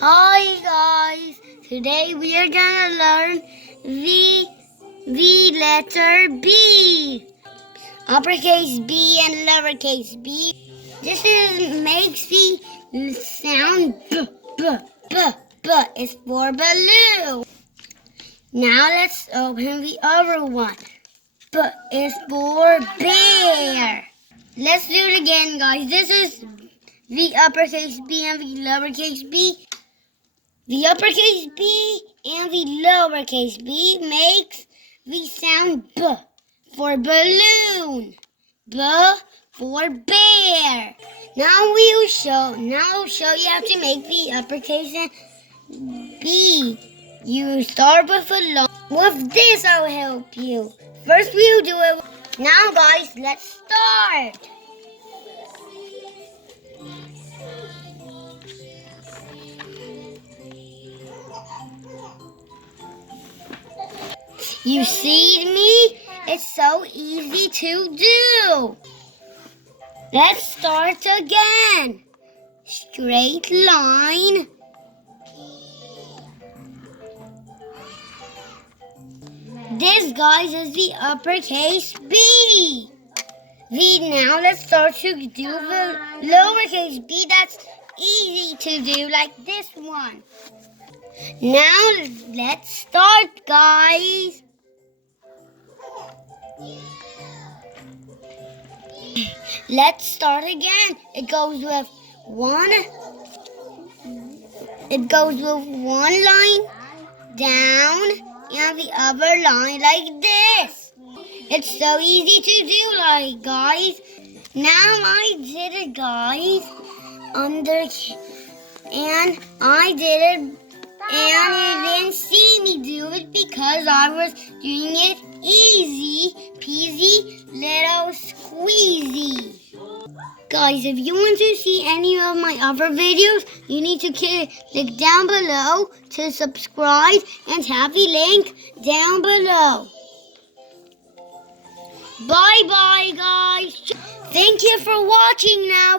Hi guys, today we are gonna learn the letter B, uppercase B and lowercase b. This makes the sound b b b b. It's for balloon. Now let's open the other one. B is for bear. Let's do it again, guys. This is the uppercase B and the lowercase b. The uppercase B and the lowercase b makes the sound B for balloon, B for bear. Now I'll show you how to make the uppercase and B. You start with a long. With this I'll help you. First we'll do it. Now guys, let's start. You see me? It's so easy to do. Let's start again. Straight line. This, guys, is the uppercase B. Now let's start to do the lowercase b. That's easy to do, like this one. Now let's start, guys. Let's start again. It goes with one line down and the other line like this. It's so easy to do, like, guys. Now I did it, guys. And I did it, and you didn't see me do it because I was doing it easy peasy little squeezy. Guys, if you want to see any of my other videos, you need to click down below to subscribe and have the link down below. Bye bye, guys. Thank you for watching now.